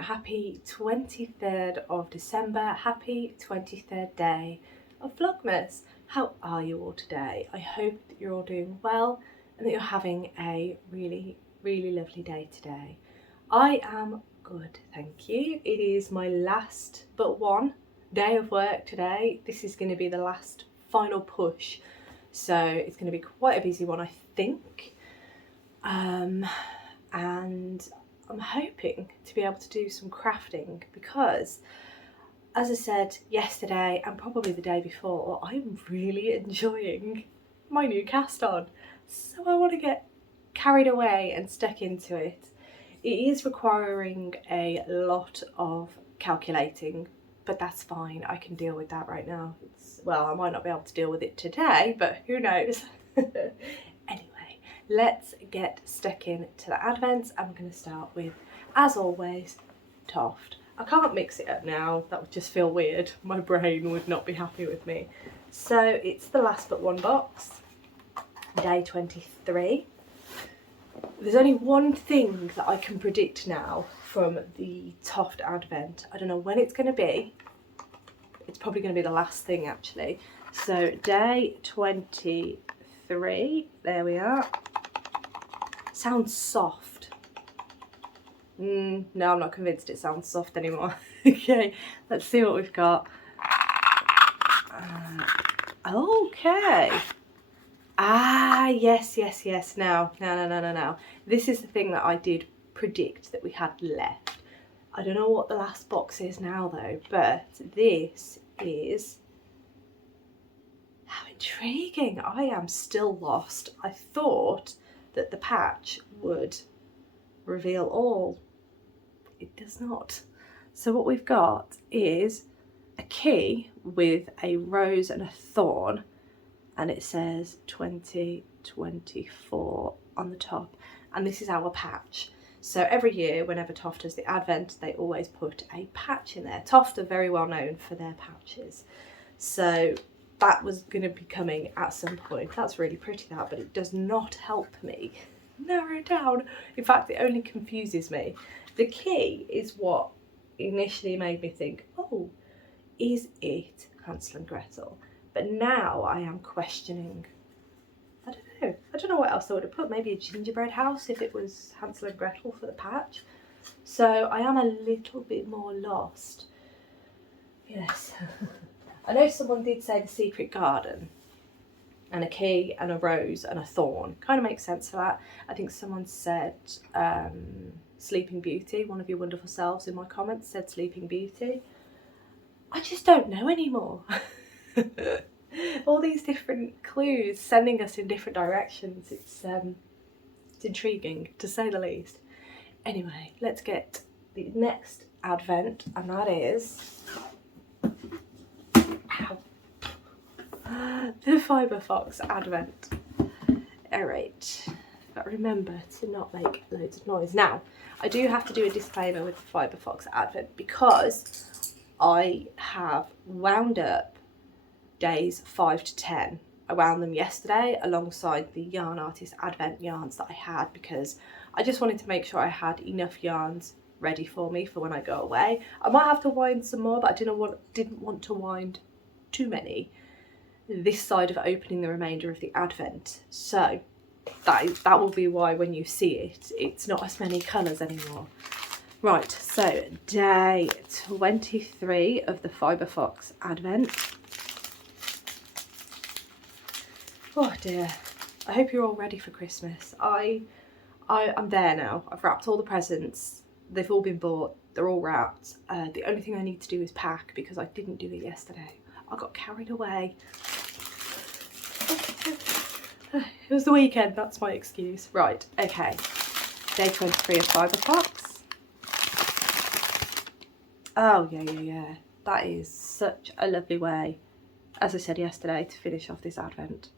happy 23rd of December, happy 23rd day of Vlogmas. How are you all today? I hope that you're all doing well and that you're having a really lovely day today. I am good, thank you. It is my last but one day of work today. This is going to be the last final push, so it's going to be quite a busy one, I think. And I'm hoping to be able to do some crafting because, as I said yesterday and probably the day before, I'm really enjoying my new cast on. So I want to get carried away and stuck into it. It is requiring a lot of calculating, but that's fine. I can deal with that right now. Well, I might not be able to deal with it today, but who knows? Anyway, let's get stuck into the Advents. I'm going to start with, as always, Toft. I can't mix it up now, that would just feel weird. My brain would not be happy with me. So it's the last but one box, day 23. There's only one thing that I can predict now from the Toft Advent. I don't know when it's going to be. It's probably going to be the last thing actually. So day 23, there we are. Sounds soft. No, I'm not convinced it sounds soft anymore. Okay, let's see what we've got. Okay. Yes. Now. This is the thing that I did predict that we had left. I don't know what the last box is now though, but this is... How intriguing. I am still lost. I thought that the patch would reveal all. It does not. So what we've got is a key with a rose and a thorn, and it says 2024 on the top, and this is our patch. So every year whenever Toft does the Advent, they always put a patch in there. Toft are very well known for their patches, so that was going to be coming at some point. That's really pretty, that, but it does not help me narrow it down. In fact, it only confuses me. The key is what initially made me think, oh, is it Hansel and Gretel? But now I am questioning, I don't know what else I would have put. Maybe a gingerbread house if it was Hansel and Gretel for the patch. So I am a little bit more lost. Yes. I know someone did say the secret garden, and a key and a rose and a thorn. Kind of makes sense for that. I think someone said Sleeping Beauty. One of your wonderful selves in my comments said Sleeping Beauty. I just don't know anymore. All these different clues sending us in different directions. It's intriguing to say the least. Anyway, let's get the next Advent, and that is the Fibre Fox Advent. Alright, but remember to not make loads of noise. Now, I do have to do a disclaimer with the Fibre Fox Advent because I have wound up days 5 to 10. I wound them yesterday alongside the Yarn Artist Advent yarns that I had because I just wanted to make sure I had enough yarns ready for me for when I go away. I might have to wind some more, but I didn't want to wind too many this side of opening the remainder of the Advent. So that will be why when you see it, it's not as many colours anymore. Right, so day 23 of the Fibre Fox Advent. Oh dear, I hope you're all ready for Christmas. I'm there now. I've wrapped all the presents. They've all been bought. They're all wrapped. The only thing I need to do is pack because I didn't do it yesterday. I got carried away. It was the weekend, that's my excuse. Right, okay. Day 23 of Fibre Fox. Oh, yeah. That is such a lovely way, as I said yesterday, to finish off this Advent.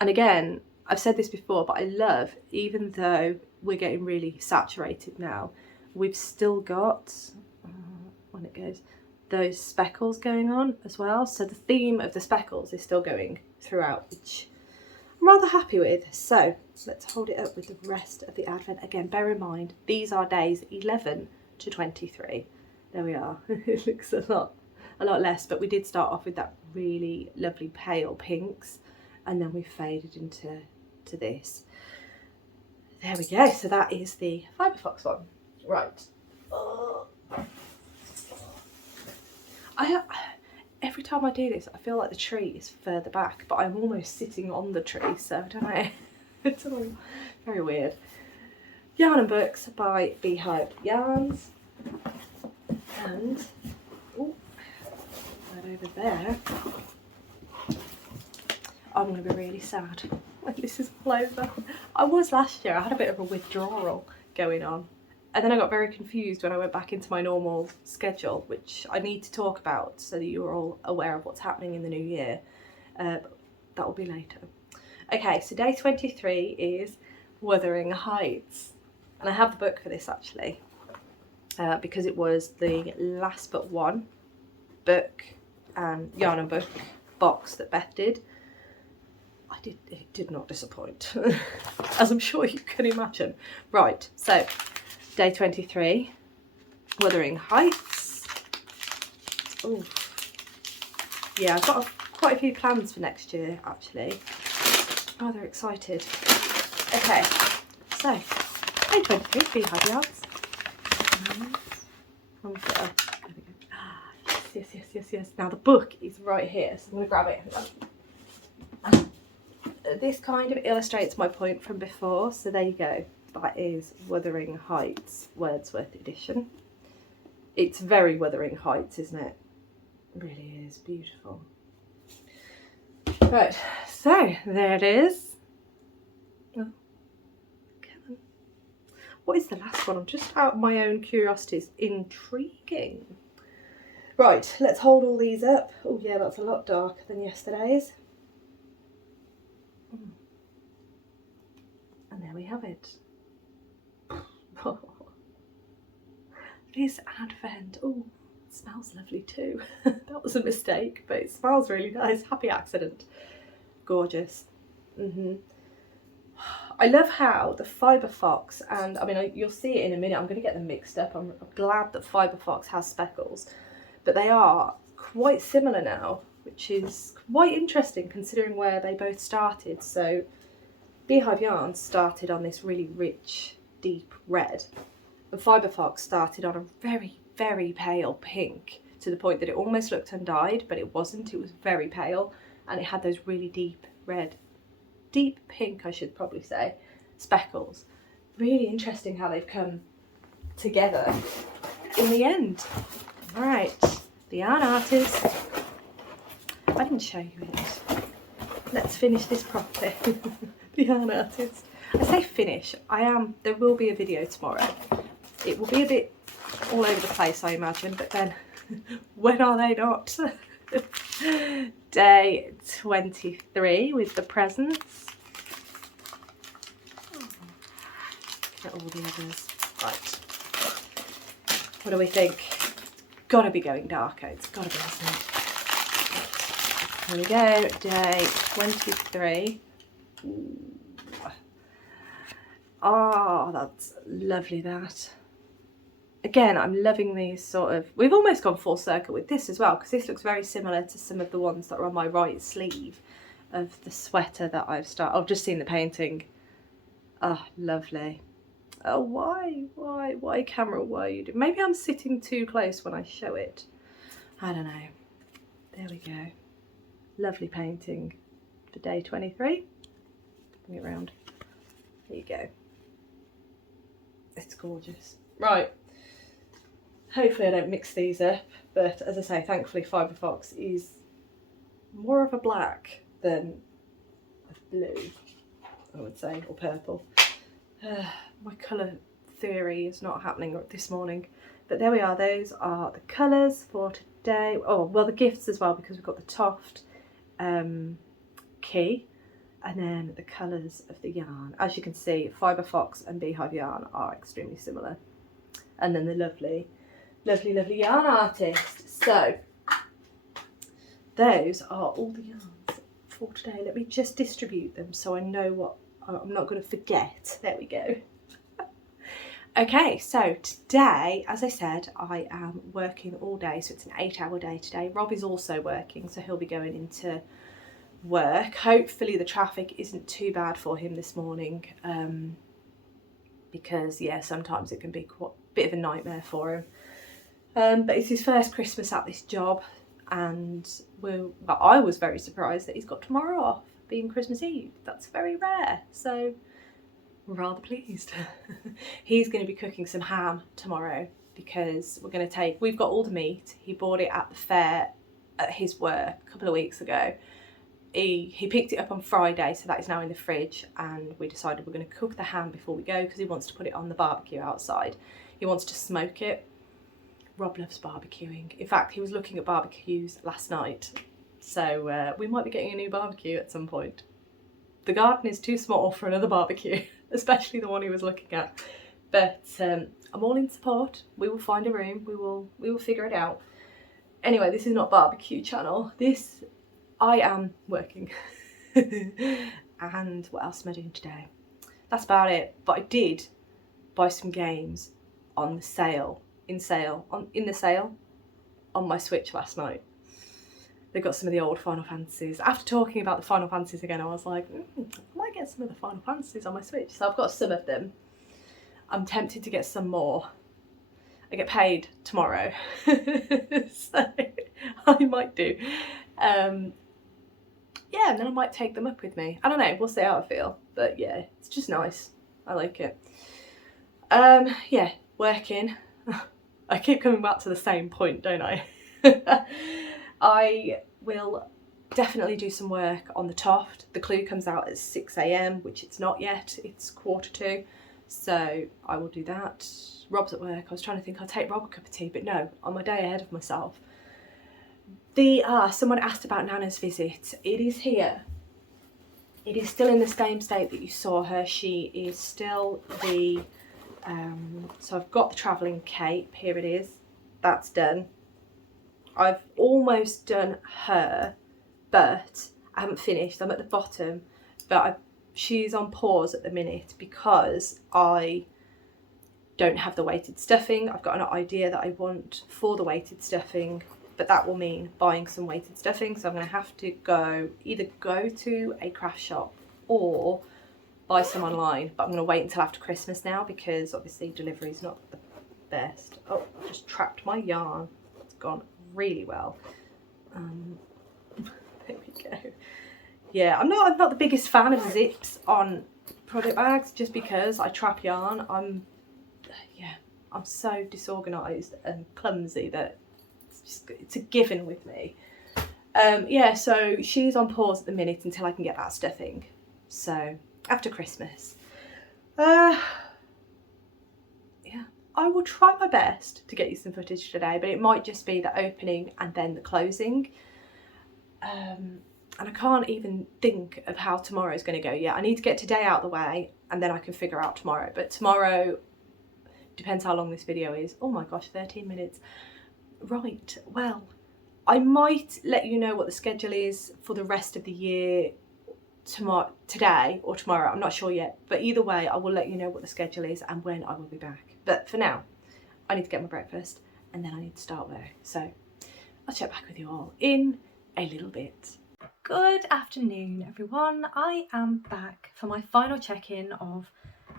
And again, I've said this before, but I love, even though we're getting really saturated now, we've still got, when it goes, those speckles going on as well. So the theme of the speckles is still going throughout, which I'm rather happy with. So let's hold it up with the rest of the Advent. Again, bear in mind, these are days 11 to 23. There we are. It looks a lot less, but we did start off with that really lovely pale pinks, and then we faded into this. There we go. So that is the Fibre Fox one. Right. Every time I do this, I feel like the tree is further back, but I'm almost sitting on the tree, so I don't know. It's all very weird. Yarn and Books by Beehive Yarns. And, oh, right over there. I'm going to be really sad when this is all over. I was last year. I had a bit of a withdrawal going on. And then I got very confused when I went back into my normal schedule, which I need to talk about so that you're all aware of what's happening in the new year. But that will be later. Okay, so day 23 is Wuthering Heights. And I have the book for this actually, because it was the last but one book and Yarn and Book box that Beth did. It did not disappoint, as I'm sure you can imagine. Right, so day 23, Wuthering Heights. Oh, yeah, I've got quite a few plans for next year actually. Rather excited. Okay, so day 23, Beehive Yarns. Yes. Now the book is right here, so I'm going to grab it. This kind of illustrates my point from before, so there you go. That is Wuthering Heights Wordsworth edition. It's very Wuthering Heights, isn't it? It really is beautiful. Right, so there it is. Oh, come on. What is the last one? I'm just out of my own curiosities. Intriguing. Right, let's hold all these up. Oh yeah, that's a lot darker than yesterday's. And there we have it. This Advent. Oh, it smells lovely too. That was a mistake, but it smells really nice. Happy accident. Gorgeous. I love how the Fibre Fox, and I mean, you'll see it in a minute. I'm going to get them mixed up. I'm glad that Fibre Fox has speckles, but they are quite similar now, which is quite interesting considering where they both started. So Beehive Yarns started on this really rich, deep red, and Fibre Fox started on a very, very pale pink, to the point that it almost looked undyed, but it wasn't. It was very pale, and it had those really deep red, deep pink, I should probably say, speckles. Really interesting how they've come together in the end. Right, the yarn artist. I didn't show you it. Let's finish this properly. The yarn artist. I say finish. There will be a video tomorrow. It will be a bit all over the place, I imagine, but then when are they not? Day 23 with the presents. Get all the others. Right. What do we think? Gotta be going darker. It's gotta be, isn't it? Here we go. Day 23. Ooh. Oh, that's lovely, that. Again, I'm loving these sort of... We've almost gone full circle with this as well, because this looks very similar to some of the ones that are on my right sleeve of the sweater that I've started. I've just seen the painting. Oh, lovely. Oh, why camera, why are you doing? Maybe I'm sitting too close when I show it. I don't know. There we go. Lovely painting for day 23. Bring it around. There you go. It's gorgeous. Right. Hopefully I don't mix these up, but as I say, thankfully Fibre Fox is more of a black than a blue, I would say, or purple. My colour theory is not happening this morning, but there we are. Those are the colours for today. Oh, well, the gifts as well, because we've got the Toft key, and then the colours of the yarn. As you can see, Fibre Fox and Beehive Yarn are extremely similar, and then the lovely yarn artist. So those are all the yarns for today. Let me just distribute them so I know what I'm not going to forget. There we go. Okay, so today, as I said, I am working all day, so it's an 8-hour day today. Rob is also working, so he'll be going into work. Hopefully the traffic isn't too bad for him this morning, because yeah, sometimes it can be quite a bit of a nightmare for him. But it's his first Christmas at this job, and I was very surprised that he's got tomorrow off, being Christmas Eve. That's very rare, so I'm rather pleased. He's going to be cooking some ham tomorrow because we've got all the meat. He bought it at the fair at his work a couple of weeks ago. He picked it up on Friday, so that is now in the fridge, and we decided we're going to cook the ham before we go because he wants to put it on the barbecue outside. He wants to smoke it. Rob loves barbecuing. In fact, he was looking at barbecues last night, so we might be getting a new barbecue at some point. The garden is too small for another barbecue, especially the one he was looking at. But I'm all in support. We will find a room. We will figure it out. Anyway, this is not barbecue channel. I am working. And what else am I doing today? That's about it. But I did buy some games on the sale on my Switch last night. They got some of the old Final Fantasies. After talking about the Final Fantasies again, I was like, I might get some of the Final Fantasies on my Switch. So I've got some of them. I'm tempted to get some more. I get paid tomorrow, so I might do. Yeah, and then I might take them up with me. I don't know, we'll see how I feel. But yeah, it's just nice. I like it. Yeah, working. I keep coming back to the same point, don't I? I will definitely do some work on the Toft. The clue comes out at 6 AM, which it's not yet. It's 1:45. So I will do that. Rob's at work. I was trying to think I'll take Rob a cup of tea, but no, I'm a day ahead of myself. Someone asked about Nana's visit. It is here. It is still in the same state that you saw her. She is still so I've got the travelling cape. Here it is. That's done. I've almost done her, but I haven't finished. I'm at the bottom, but she's on pause at the minute because I don't have the weighted stuffing. I've got an idea that I want for the weighted stuffing, but that will mean buying some weighted stuffing. So I'm going to have to either go to a craft shop or buy some online. But I'm going to wait until after Christmas now because obviously delivery is not the best. Oh, I just trapped my yarn. It's gone really well. There we go. Yeah, I'm not the biggest fan of zips on product bags just because I trap yarn. I'm so disorganised and clumsy that it's a given with me. Yeah, so she's on pause at the minute until I can get that stuffing. So after Christmas. Yeah, I will try my best to get you some footage today, but it might just be the opening and then the closing. And I can't even think of how tomorrow's going to go yet. I need to get today out of the way and then I can figure out tomorrow. But tomorrow, depends how long this video is. Oh my gosh, 13 minutes. Right, well, I might let you know what the schedule is for the rest of the year today or tomorrow. I'm not sure yet. But either way, I will let you know what the schedule is and when I will be back. But for now, I need to get my breakfast and then I need to start work. So I'll check back with you all in a little bit. Good afternoon, everyone. I am back for my final check-in of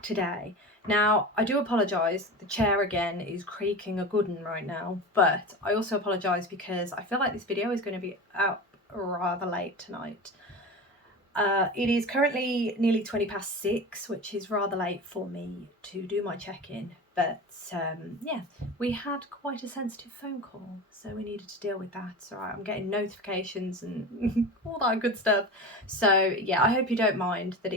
today. Now, I do apologise, the chair again is creaking a good one right now, but I also apologise because I feel like this video is going to be out rather late tonight. It is currently nearly 6:20, which is rather late for me to do my check-in, but yeah, we had quite a sensitive phone call, so we needed to deal with that. So I'm getting notifications and all that good stuff. So yeah, I hope you don't mind that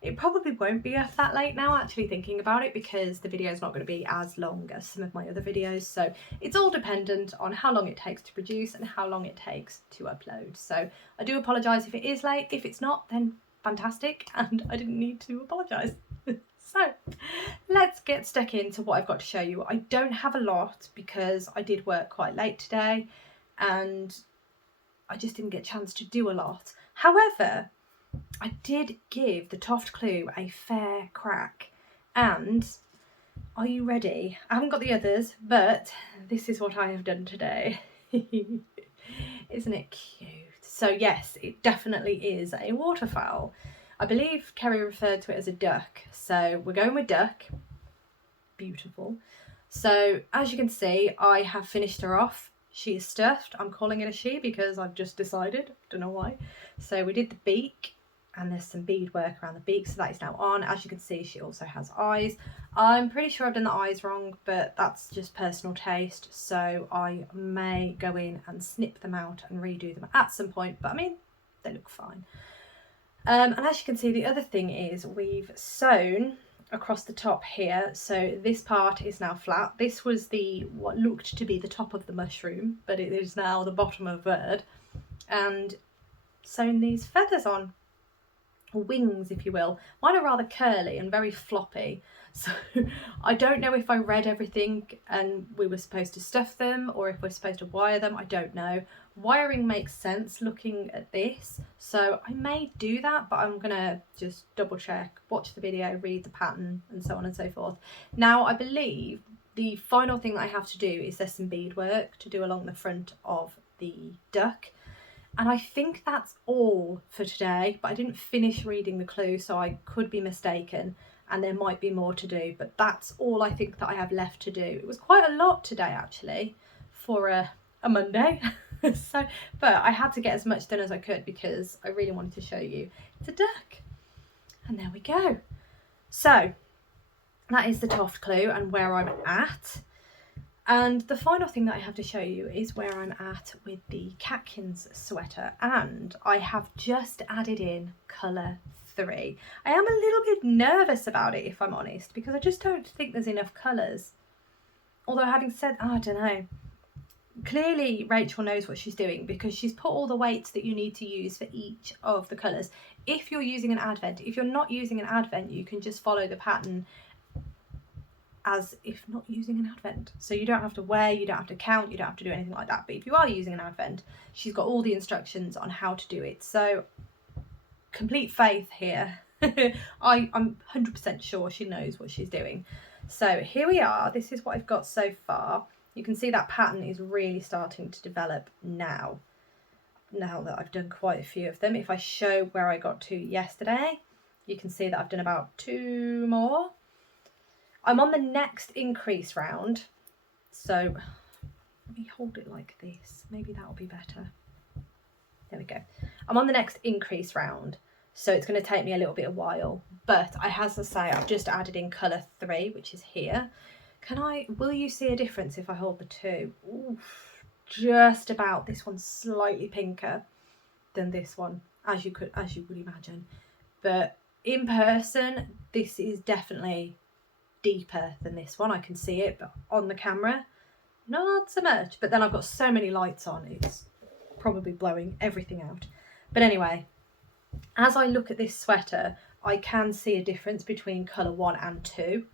it probably won't be that late now, actually thinking about it, because the video is not going to be as long as some of my other videos. So it's all dependent on how long it takes to produce and how long it takes to upload. So I do apologise if it is late. If it's not, then fantastic, and I didn't need to apologise. So let's get stuck into what I've got to show you. I don't have a lot because I did work quite late today and I just didn't get a chance to do a lot. However, I did give the Toft clue a fair crack, and Are you ready? I haven't got the others, but this is what I have done today. Isn't it cute? So yes, it definitely is a waterfowl. I believe Kerry referred to it as a duck, so we're going with duck. Beautiful. So as you can see, I have finished her off. She is stuffed. I'm calling it a she because I've just decided, don't know why. So we did the beak, and there's some beadwork around the beak, so that is now on. As you can see, she also has eyes. I'm pretty sure I've done the eyes wrong, but that's just personal taste, so I may go in and snip them out and redo them at some point, but I mean, they look fine. And as you can see, the other thing is we've sewn across the top here, so this part is now flat. This was what looked to be the top of the mushroom, but it is now the bottom of a bird, and sewn these feathers on, or wings if you will. Mine are rather curly and very floppy, so I don't know if I read everything and we were supposed to stuff them or if we're supposed to wire them. I don't know. Wiring makes sense looking at this, so I may do that, but I'm gonna just double check, watch the video, read the pattern and so on and so forth. Now I believe the final thing that I have to do is there's some beadwork to do along the front of the duck. And I think that's all for today, but I didn't finish reading the clue, so I could be mistaken and there might be more to do, but that's all I think that I have left to do. It was quite a lot today actually for a Monday. So, but I had to get as much done as I could because I really wanted to show you it's a duck. And there we go. So that is the Toft clue and where I'm at. And the final thing that I have to show you is where I'm at with the Catkins sweater, and I have just added in colour 3. I am a little bit nervous about it, if I'm honest, because I just don't think there's enough colours. Although having said, I don't know, clearly Rachel knows what she's doing because she's put all the weights that you need to use for each of the colours. If you're using an Advent, if you're not using an Advent, you can just follow the pattern as if not using an Advent. So you don't have to weigh, you don't have to count, you don't have to do anything like that. But if you are using an Advent, she's got all the instructions on how to do it. So complete faith here. I'm 100% sure she knows what she's doing. So here we are. This is what I've got so far. You can see that pattern is really starting to develop now that I've done quite a few of them. If I show where I got to yesterday, you can see that I've done about 2 more. I'm on the next increase round, so let me hold it like this, maybe that'll be better. There we go. I'm on the next increase round, so it's going to take me a little bit of while, but as I say, I've just added in colour 3, which is here. Will you see a difference if I hold the 2? Oof, just about. This one's slightly pinker than this one, as you would imagine, but in person, this is definitely deeper than this one. I can see it, but on the camera not so much. But then I've got so many lights on, it's probably blowing everything out. But anyway, as I look at this sweater, I can see a difference between colour 1 and 2.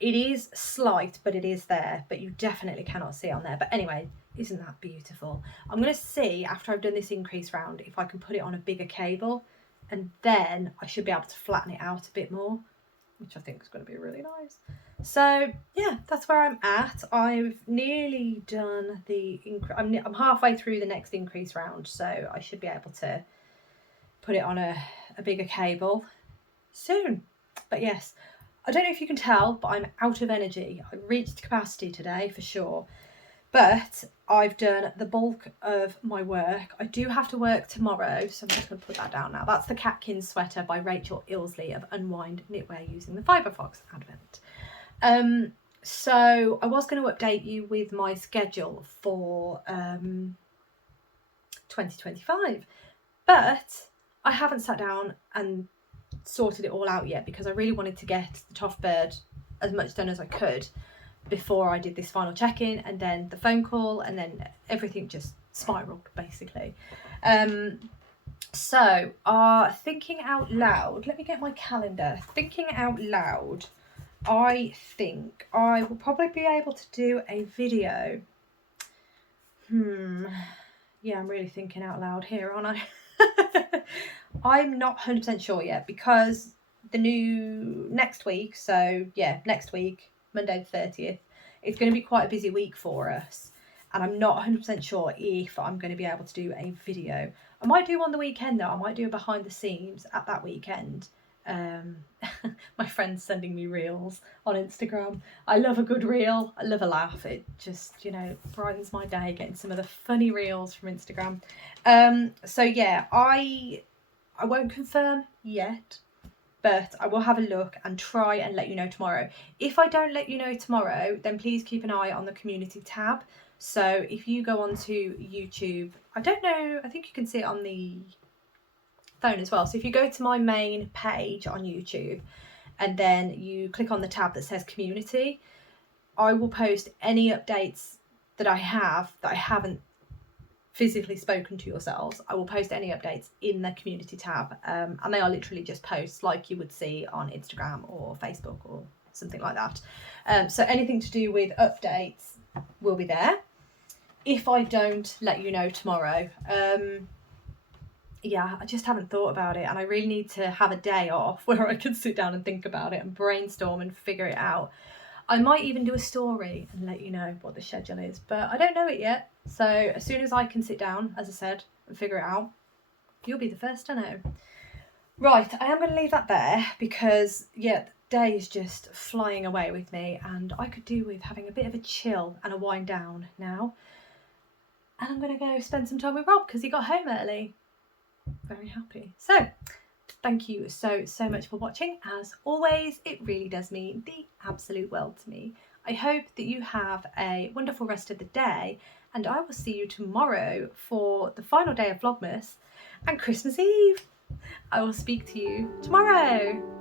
It is slight, but it is there, but you definitely cannot see it on there. But anyway, isn't that beautiful? I'm going to see after I've done this increase round if I can put it on a bigger cable, and then I should be able to flatten it out a bit more, which I think is going to be really nice. So yeah, that's where I'm at. I've nearly done the I'm halfway through the next increase round, so I should be able to put it on a bigger cable soon. But yes, I don't know if you can tell, but I'm out of energy. I reached capacity today for sure, but I've done the bulk of my work. I do have to work tomorrow, so I'm just going to put that down now. That's the Catkins sweater by Rachel Ilsley of Unwind Knitwear using the Fibre Fox Advent. So I was going to update you with my schedule for 2025, but I haven't sat down and sorted it all out yet because I really wanted to get the Toft bird as much done as I could before I did this final check-in, and then the phone call, and then everything just spiraled basically. So thinking out loud, let me get my calendar. Thinking out loud, I think I will probably be able to do a video. Yeah, I'm really thinking out loud here, aren't I? I'm not 100% sure yet because the new next week, so yeah, next week Monday the 30th. It's going to be quite a busy week for us, and I'm not 100% sure if I'm going to be able to do a video. I might do on the weekend though. I might do a behind the scenes at that weekend. My friend's sending me reels on Instagram. I love a good reel. I love a laugh. It just, you know, brightens my day getting some of the funny reels from Instagram. So yeah, I won't confirm yet, but I will have a look and try and let you know tomorrow. If I don't let you know tomorrow, then please keep an eye on the community tab. So if you go onto YouTube, I don't know, I think you can see it on the phone as well. So if you go to my main page on YouTube and then you click on the tab that says community, I will post any updates that I haven't physically spoken to yourselves. I will post any updates in the community tab, and they are literally just posts like you would see on Instagram or Facebook or something like that. So anything to do with updates will be there if I don't let you know tomorrow. Yeah, I just haven't thought about it, and I really need to have a day off where I can sit down and think about it and brainstorm and figure it out. I might even do a story and let you know what the schedule is, but I don't know it yet. So as soon as I can sit down, as I said, and figure it out, you'll be the first to know. Right, I am going to leave that there because, yeah, the day is just flying away with me, and I could do with having a bit of a chill and a wind down now. And I'm going to go spend some time with Rob because he got home early. Very happy. So thank you so much for watching. As always, it really does mean the absolute world to me. I hope that you have a wonderful rest of the day, and I will see you tomorrow for the final day of Vlogmas and Christmas Eve. I will speak to you tomorrow.